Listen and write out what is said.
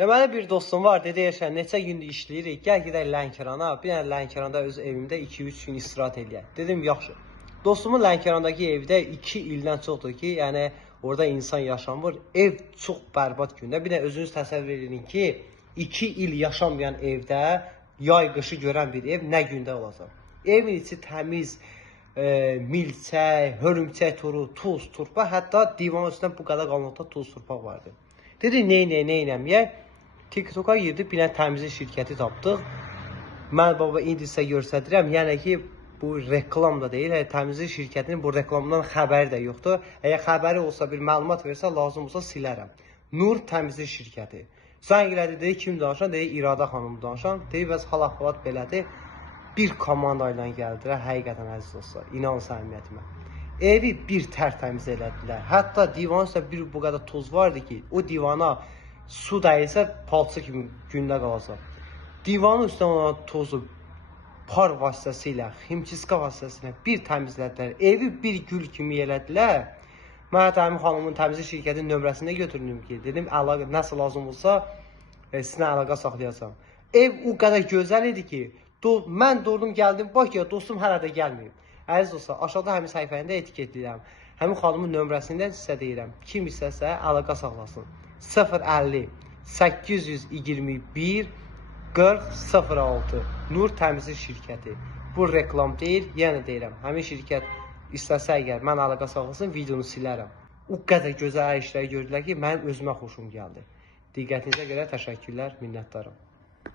Deməli bir dostum var, dedi Yaşar, neçə gündür işləyirik, gəl gedək Lənkərana, bir dənə Lənkəranda öz evimdə 2-3 gün istirahət eləyək. Dedim, yaxşı. Dostumun Lənkərandakı evdə 2 ildən çoxdur ki, yəni orada insan yaşamır, ev çox bərbad gündə. Bir də özünüz təsəvvür edin ki, 2 il yaşamayan evdə yay qışı görən bir ev nə gündə olacaq. Evin içi təmiz, milçək, hörümçək toru, tuz, turpa, hətta divan üstündə bu qədər qalınlıqda tuz, turpaq vardı. Dedi, neynəməyək? TikTok'a girdik, bir dənə təmizlik şirkəti tapdıq. Mən baba indi sizə göstərirəm. Yəni ki, bu reklam da deyil. Təmizlik şirkətinin bu reklamdan xəbəri də yoxdur. Əgər xəbəri olsa, bir məlumat versə, lazım olsa silərəm. Nur təmizlik şirkəti. Zəng elədi, dedi, kim danışan? Dedi, İradə xanım danışan. Dedi, bəs hal-əhvalat belədir. Bir komanda ilə gəldilər, həqiqətən əziz dostlar. İnan səmimiyyətimə. Evi bir tərtəmiz elədilər. Hətta divan üstə bir bu qədər toz vardı ki, o divana su dəysə palçı kimi gündə qalacaq. Divanın üstündən olan tozu par vasitəsilə, ximçiska vasitəsilə bir təmizlədilər. Evi bir gül kimi elədilər. Mən hətta həmin xanımın təmizlik şirkətinin nömrəsini götürdüm ki, dedim, nəsə lazım olsa sizinlə əlaqə saxlayacağam. Ev o qədər gözəl idi ki, mən durdum gəldim, bax ya dostum hələ də gəlməyib. Əziz dostlar, aşağıda həmin səhifəndə etiketləyirəm. Həmin xanımın nömrəsindən sizə deyirəm. Kim istəsə əlaqə saxlasın. 050 821 4006 Nur təmizlik şirkəti. Bu reklam deyil, yenə deyirəm. Həmin şirkət istəsə əgər mən əlaqə saxlasın, videonu silərəm. O qədər gözəl işlər gördülər ki, mənim özümə xoşum gəldi. Diqqətinizə görə təşəkkürlər, minnətdarım.